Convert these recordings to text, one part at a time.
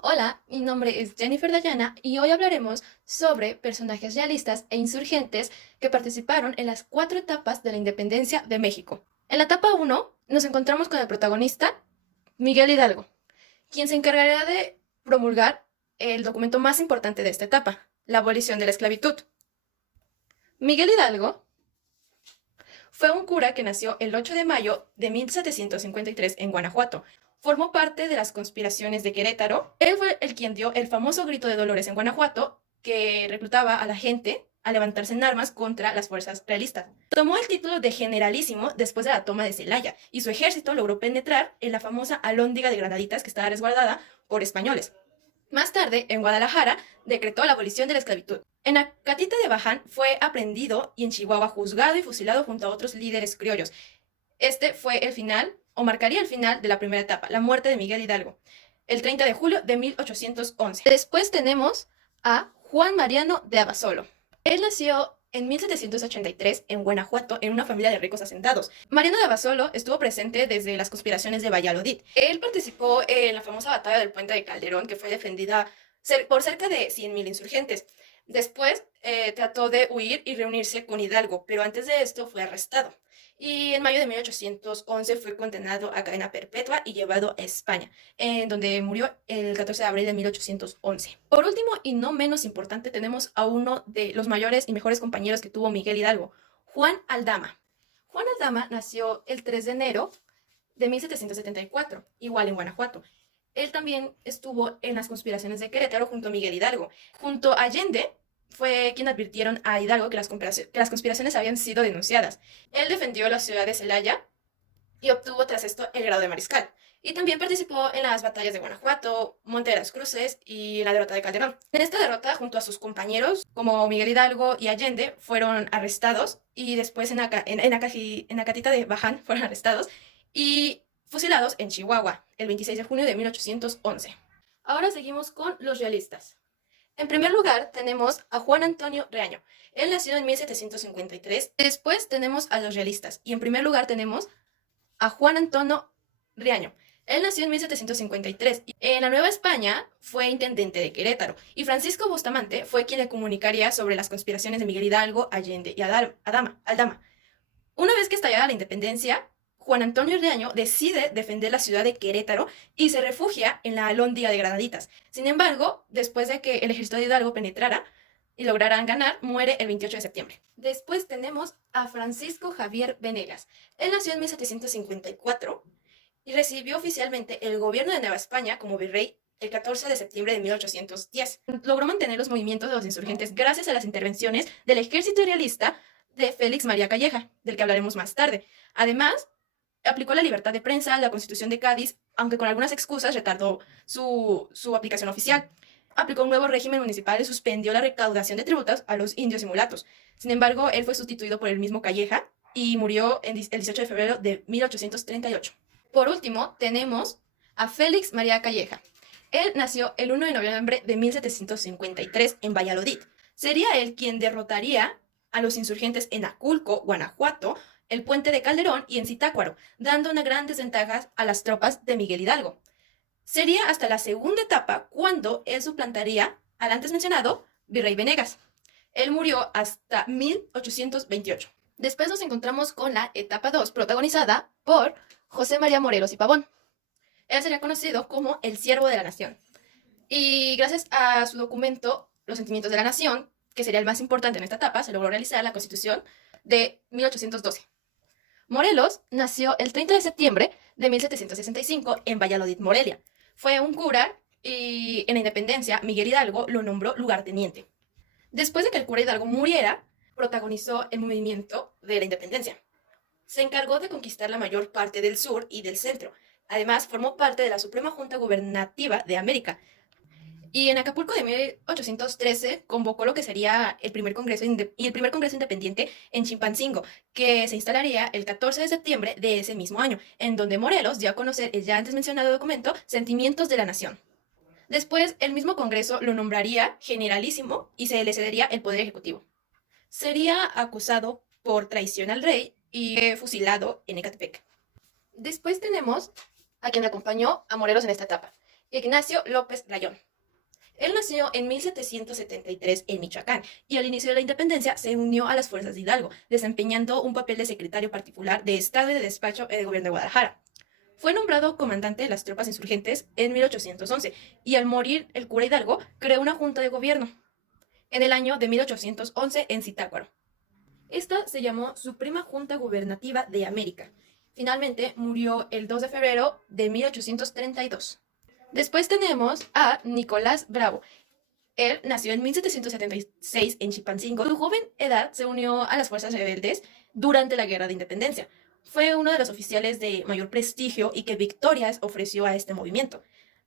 Hola, mi nombre es Jennifer Dayana y hoy hablaremos sobre personajes realistas e insurgentes que participaron en las cuatro etapas de la independencia de México. En la etapa uno nos encontramos con el protagonista Miguel Hidalgo, quien se encargaría de promulgar el documento más importante de esta etapa, la abolición de la esclavitud. Miguel Hidalgo fue un cura que nació el 8 de mayo de 1753 en Guanajuato. Formó parte de las conspiraciones de Querétaro. Él fue el quien dio el famoso grito de Dolores en Guanajuato, que reclutaba a la gente a levantarse en armas contra las fuerzas realistas. Tomó el título de generalísimo después de la toma de Celaya, y su ejército logró penetrar en la famosa Alhóndiga de Granaditas que estaba resguardada por españoles. Más tarde, en Guadalajara, decretó la abolición de la esclavitud. En Acatita de Baján fue aprendido y en Chihuahua juzgado y fusilado junto a otros líderes criollos. Este fue el final, o marcaría el final de la primera etapa, la muerte de Miguel Hidalgo, el 30 de julio de 1811. Después tenemos a Juan Mariano de Abasolo. Él nació en 1783 en Guanajuato en una familia de ricos asentados. Mariano de Abasolo estuvo presente desde las conspiraciones de Valladolid. Él participó en la famosa batalla del Puente de Calderón, que fue defendida por cerca de 100.000 insurgentes. Después trató de huir y reunirse con Hidalgo, pero antes de esto fue arrestado. Y en mayo de 1811 fue condenado a cadena perpetua y llevado a España, en donde murió el 14 de abril de 1811. Por último, y no menos importante, tenemos a uno de los mayores y mejores compañeros que tuvo Miguel Hidalgo, Juan Aldama. Juan Aldama nació el 3 de enero de 1774, igual en Guanajuato. Él también estuvo en las conspiraciones de Querétaro junto a Miguel Hidalgo. Junto a Allende fue quien advirtieron a Hidalgo que las conspiraciones habían sido denunciadas. Él defendió la ciudad de Celaya y obtuvo tras esto el grado de mariscal. Y también participó en las batallas de Guanajuato, Monte de las Cruces y la derrota de Calderón. En esta derrota, junto a sus compañeros, como Miguel Hidalgo y Allende, fueron arrestados y después en Acatita de Baján fueron arrestados y fusilados en Chihuahua el 26 de junio de 1811. Ahora seguimos con los realistas. En primer lugar tenemos a Juan Antonio Reaño. Él nació en 1753. Después tenemos a los realistas. Y en primer lugar tenemos a Juan Antonio Reaño. Él nació en 1753. En la Nueva España fue intendente de Querétaro. Y Francisco Bustamante fue quien le comunicaría sobre las conspiraciones de Miguel Hidalgo, Allende y Aldama. Una vez que estallara la independencia, Juan Antonio Reaño decide defender la ciudad de Querétaro y se refugia en la Alhóndiga de Granaditas. Sin embargo, después de que el ejército de Hidalgo penetrara y lograran ganar, muere el 28 de septiembre. Después tenemos a Francisco Javier Venegas. Él nació en 1754 y recibió oficialmente el gobierno de Nueva España como virrey el 14 de septiembre de 1810. Logró mantener los movimientos de los insurgentes gracias a las intervenciones del ejército realista de Félix María Calleja, del que hablaremos más tarde. Además, aplicó la libertad de prensa, la Constitución de Cádiz, aunque con algunas excusas retardó su aplicación oficial. Aplicó un nuevo régimen municipal y suspendió la recaudación de tributos a los indios y mulatos. Sin embargo, él fue sustituido por el mismo Calleja y murió el 18 de febrero de 1838. Por último, tenemos a Félix María Calleja. Él nació el 1 de noviembre de 1753 en Valladolid. Sería él quien derrotaría a los insurgentes en Aculco, Guanajuato, el Puente de Calderón y en Zitácuaro, dando una gran desventaja a las tropas de Miguel Hidalgo. Sería hasta la segunda etapa cuando él suplantaría al antes mencionado Virrey Venegas. Él murió hasta 1828. Después nos encontramos con la etapa 2, protagonizada por José María Morelos y Pavón. Él sería conocido como el Siervo de la Nación. Y gracias a su documento, Los Sentimientos de la Nación, que sería el más importante en esta etapa, se logró realizar la Constitución de 1812. Morelos nació el 30 de septiembre de 1765 en Valladolid, Morelia. Fue un cura y en la independencia Miguel Hidalgo lo nombró lugarteniente. Después de que el cura Hidalgo muriera, protagonizó el movimiento de la independencia. Se encargó de conquistar la mayor parte del sur y del centro. Además, formó parte de la Suprema Junta Gubernativa de América. Y en Acapulco de 1813 convocó lo que sería el primer congreso independiente en Chilpancingo, que se instalaría el 14 de septiembre de ese mismo año, en donde Morelos dio a conocer el ya antes mencionado documento Sentimientos de la Nación. Después, el mismo congreso lo nombraría generalísimo y se le cedería el poder ejecutivo. Sería acusado por traición al rey y fusilado en Ecatepec. Después tenemos a quien acompañó a Morelos en esta etapa. Ignacio López Rayón. Él nació en 1773 en Michoacán y al inicio de la independencia se unió a las fuerzas de Hidalgo, desempeñando un papel de secretario particular de Estado y de despacho en el gobierno de Guadalajara. Fue nombrado comandante de las tropas insurgentes en 1811 y al morir el cura Hidalgo creó una junta de gobierno en el año de 1811 en Zitácuaro. Esta se llamó Suprema Junta Gubernativa de América. Finalmente murió el 2 de febrero de 1832. Después tenemos a Nicolás Bravo. Él nació en 1776 en Chilpancingo. Su joven edad se unió a las fuerzas rebeldes durante la Guerra de Independencia. Fue uno de los oficiales de mayor prestigio y que victorias ofreció a este movimiento.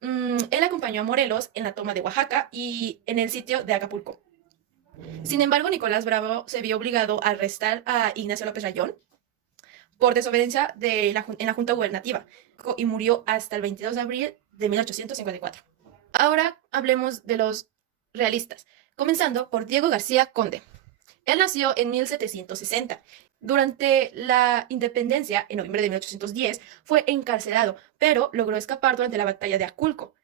Él acompañó a Morelos en la toma de Oaxaca y en el sitio de Acapulco. Sin embargo, Nicolás Bravo se vio obligado a arrestar a Ignacio López Rayón por desobediencia en la Junta Gubernativa y murió hasta el 22 de abril de 1854. Ahora hablemos de los realistas, comenzando por Diego García Conde. Él nació en 1760. Durante la independencia, en noviembre de 1810, fue encarcelado, pero logró escapar durante la batalla de Aculco.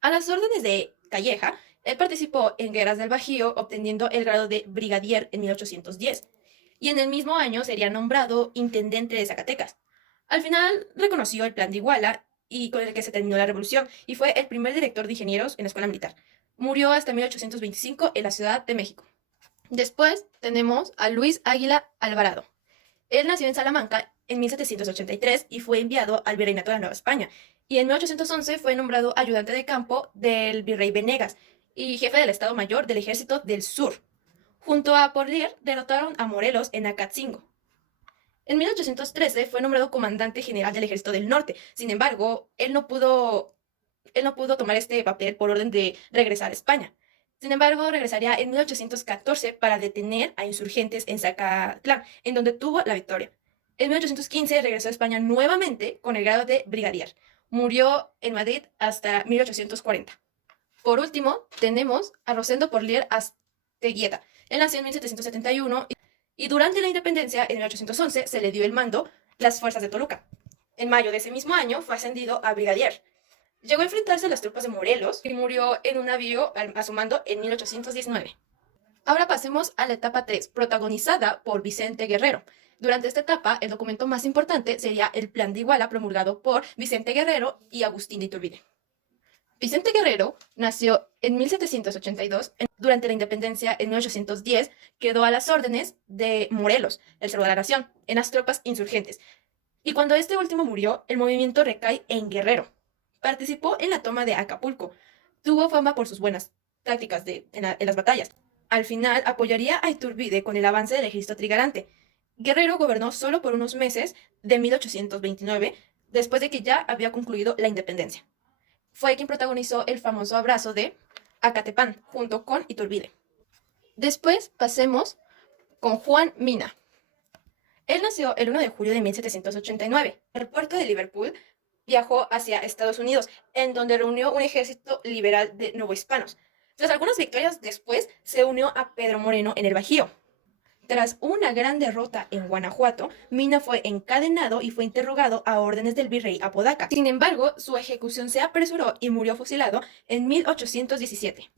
A las órdenes de Calleja, él participó en guerras del Bajío, obteniendo el grado de brigadier en 1810, y en el mismo año sería nombrado intendente de Zacatecas. Al final reconoció el plan de Iguala, y con el que se terminó la revolución, y fue el primer director de ingenieros en la escuela militar. Murió hasta 1825 en la Ciudad de México. Después tenemos a Luis Águila Alvarado. Él nació en Salamanca en 1783 y fue enviado al Virreinato de Nueva España. Y en 1811 fue nombrado ayudante de campo del virrey Venegas y jefe del Estado Mayor del Ejército del Sur. Junto a Porlier derrotaron a Morelos en Acatzingo. En 1813 fue nombrado comandante general del Ejército del Norte. Sin embargo, él no pudo tomar este papel por orden de regresar a España. Sin embargo, regresaría en 1814 para detener a insurgentes en Zacatlán, en donde tuvo la victoria. En 1815 regresó a España nuevamente con el grado de brigadier. Murió en Madrid hasta 1840. Por último, tenemos a Rosendo Porlier Asteguieta. Él nació en 1771 y durante la independencia, en 1811, se le dio el mando las fuerzas de Toluca. En mayo de ese mismo año fue ascendido a brigadier. Llegó a enfrentarse a las tropas de Morelos y murió en un navío a su mando en 1819. Ahora pasemos a la etapa 3, protagonizada por Vicente Guerrero. Durante esta etapa, el documento más importante sería el Plan de Iguala promulgado por Vicente Guerrero y Agustín de Iturbide. Vicente Guerrero nació en 1782. Durante la independencia, en 1810, quedó a las órdenes de Morelos, el Cerro de la Nación, en las tropas insurgentes. Y cuando este último murió, el movimiento recae en Guerrero. Participó en la toma de Acapulco. Tuvo fama por sus buenas tácticas en las batallas. Al final apoyaría a Iturbide con el avance del ejército trigarante. Guerrero gobernó solo por unos meses de 1829, después de que ya había concluido la independencia. Fue quien protagonizó el famoso abrazo de Acatepán junto con Iturbide. Después pasemos con Juan Mina. Él nació el 1 de julio de 1789 en el puerto de Liverpool. Viajó hacia Estados Unidos, en donde reunió un ejército liberal de novohispanos. Tras algunas victorias después, se unió a Pedro Moreno en el Bajío. Tras una gran derrota en Guanajuato, Mina fue encadenado y fue interrogado a órdenes del virrey Apodaca. Sin embargo, su ejecución se apresuró y murió fusilado en 1817.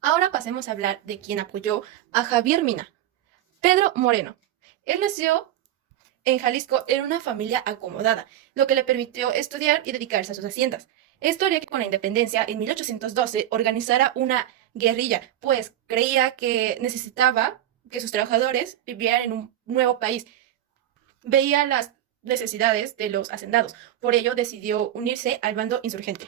Ahora pasemos a hablar de quien apoyó a Javier Mina. Pedro Moreno. Él nació en Jalisco en una familia acomodada, lo que le permitió estudiar y dedicarse a sus haciendas. Esto haría que con la independencia, en 1812, organizara una guerrilla, pues creía que necesitaba que sus trabajadores vivieran en un nuevo país. Veía las necesidades de los hacendados, por ello decidió unirse al bando insurgente.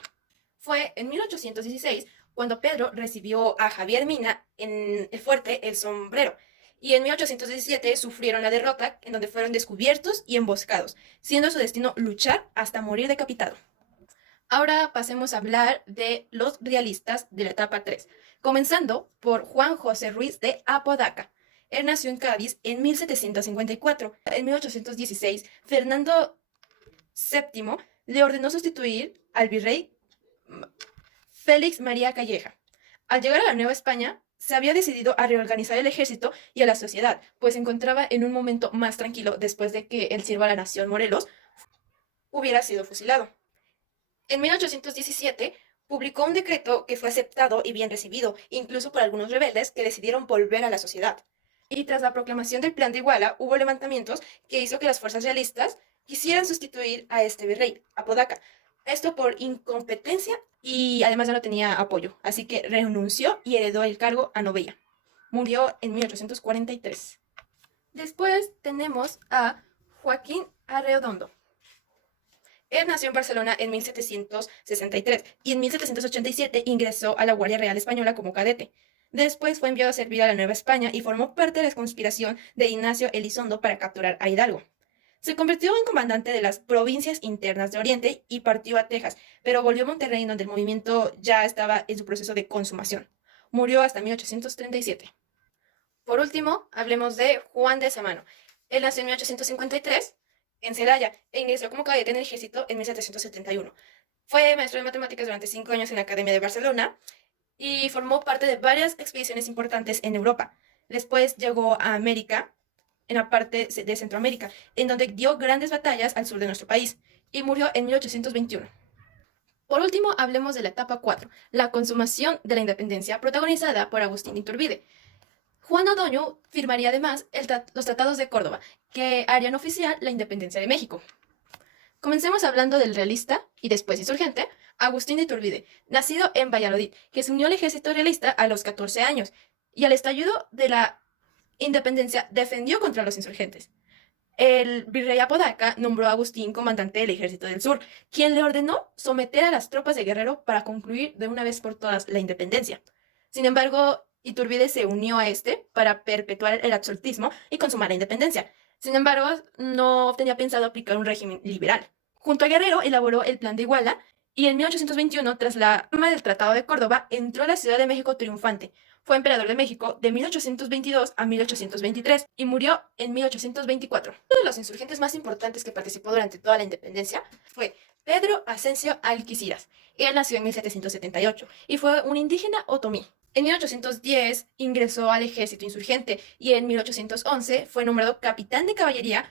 Fue en 1816 cuando Pedro recibió a Javier Mina en el fuerte El Sombrero, y en 1817 sufrieron la derrota en donde fueron descubiertos y emboscados, siendo su destino luchar hasta morir decapitado. Ahora pasemos a hablar de los realistas de la etapa 3, comenzando por Juan José Ruiz de Apodaca. Él nació en Cádiz en 1754. En 1816, Fernando VII le ordenó sustituir al virrey Félix María Calleja. Al llegar a la Nueva España, se había decidido a reorganizar el ejército y a la sociedad, pues se encontraba en un momento más tranquilo después de que el siervo a la nación Morelos hubiera sido fusilado. En 1817, Publicó un decreto que fue aceptado y bien recibido, incluso por algunos rebeldes que decidieron volver a la sociedad. Y tras la proclamación del Plan de Iguala, hubo levantamientos que hizo que las fuerzas realistas quisieran sustituir a este virrey, Apodaca. Esto por incompetencia y además ya no tenía apoyo, así que renunció y heredó el cargo a Novella. Murió en 1843. Después tenemos a Joaquín Arredondo. Él nació en Barcelona en 1763 y en 1787 ingresó a la Guardia Real Española como cadete. Después fue enviado a servir a la Nueva España y formó parte de la conspiración de Ignacio Elizondo para capturar a Hidalgo. Se convirtió en comandante de las provincias internas de Oriente y partió a Texas, pero volvió a Monterrey donde el movimiento ya estaba en su proceso de consumación. Murió hasta 1837. Por último, hablemos de Juan de Samano. Él nació en 1853 en Celaya e ingresó como cadete en el ejército en 1771. Fue maestro de matemáticas durante 5 años en la Academia de Barcelona y formó parte de varias expediciones importantes en Europa. Después llegó a América, en la parte de Centroamérica, en donde dio grandes batallas al sur de nuestro país y murió en 1821. Por último, hablemos de la etapa 4, la consumación de la independencia, protagonizada por Agustín Iturbide. Juan Odoño firmaría además los tratados de Córdoba, que harían oficial la independencia de México. Comencemos hablando del realista y después insurgente, Agustín de Iturbide, nacido en Valladolid, que se unió al ejército realista a los 14 años y al estallido de la independencia defendió contra los insurgentes. El virrey Apodaca nombró a Agustín comandante del ejército del sur, quien le ordenó someter a las tropas de Guerrero para concluir de una vez por todas la independencia. Sin embargo, Iturbide se unió a este para perpetuar el absolutismo y consumar la independencia. Sin embargo, no tenía pensado aplicar un régimen liberal. Junto a Guerrero elaboró el Plan de Iguala y en 1821, tras la firma del Tratado de Córdoba, entró a la Ciudad de México triunfante. Fue emperador de México de 1822 a 1823 y murió en 1824. Uno de los insurgentes más importantes que participó durante toda la independencia fue Pedro Asensio Alquiciras. Él nació en 1778 y fue un indígena otomí. En 1810 ingresó al ejército insurgente y en 1811 fue nombrado capitán de caballería.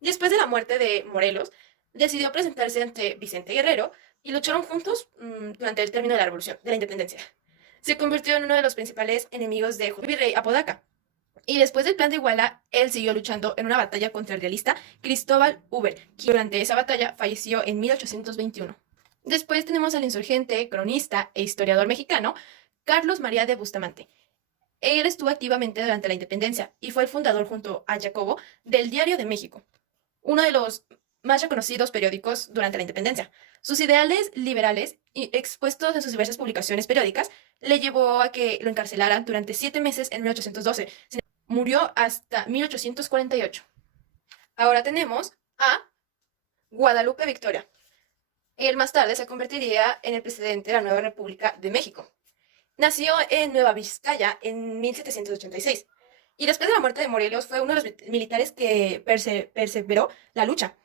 Después de la muerte de Morelos, decidió presentarse ante Vicente Guerrero y lucharon juntos durante el término de la Revolución, de la Independencia. Se convirtió en uno de los principales enemigos de virrey Apodaca. Y después del Plan de Iguala, él siguió luchando en una batalla contra el realista Cristóbal Huber, quien durante esa batalla falleció en 1821. Después tenemos al insurgente, cronista e historiador mexicano, Carlos María de Bustamante. Él estuvo activamente durante la independencia y fue el fundador junto a Jacobo del Diario de México, uno de los más reconocidos periódicos durante la independencia. Sus ideales liberales, expuestos en sus diversas publicaciones periódicas, le llevó a que lo encarcelaran durante 7 meses en 1812. Murió hasta 1848. Ahora tenemos a Guadalupe Victoria. Él más tarde se convertiría en el presidente de la nueva República de México. Nació en Nueva Vizcaya en 1786 y después de la muerte de Morelos fue uno de los militares que perseveró la lucha.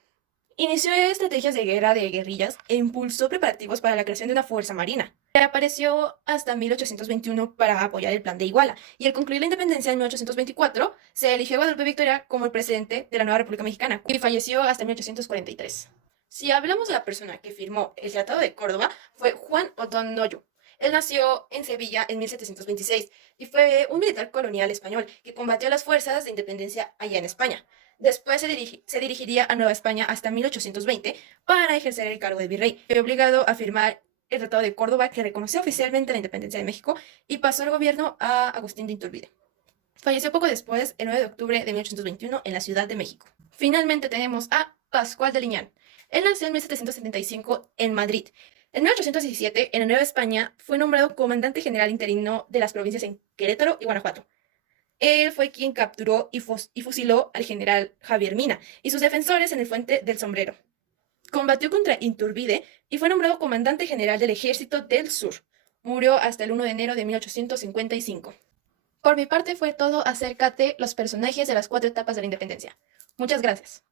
Inició estrategias de guerra de guerrillas e impulsó preparativos para la creación de una fuerza marina. Apareció hasta 1821 para apoyar el Plan de Iguala y al concluir la independencia en 1824 se eligió a Guadalupe Victoria como el presidente de la nueva República Mexicana y falleció hasta 1843. Si hablamos de la persona que firmó el Tratado de Córdoba, fue Juan Odoño. Él nació en Sevilla en 1726 y fue un militar colonial español que combatió las fuerzas de independencia allá en España. Después se dirigiría a Nueva España hasta 1820 para ejercer el cargo de virrey. Fue obligado a firmar el Tratado de Córdoba que reconoció oficialmente la independencia de México y pasó el gobierno a Agustín de Iturbide. Falleció poco después, el 9 de octubre de 1821, en la Ciudad de México. Finalmente tenemos a Pascual de Liñán. Él nació en 1775 en Madrid. En 1817, en la Nueva España, fue nombrado comandante general interino de las provincias en Querétaro y Guanajuato. Él fue quien capturó y fusiló al general Javier Mina y sus defensores en el Fuente del Sombrero. Combatió contra Iturbide y fue nombrado comandante general del Ejército del Sur. Murió hasta el 1 de enero de 1855. Por mi parte fue todo acerca de los personajes de las 4 etapas de la independencia. Muchas gracias.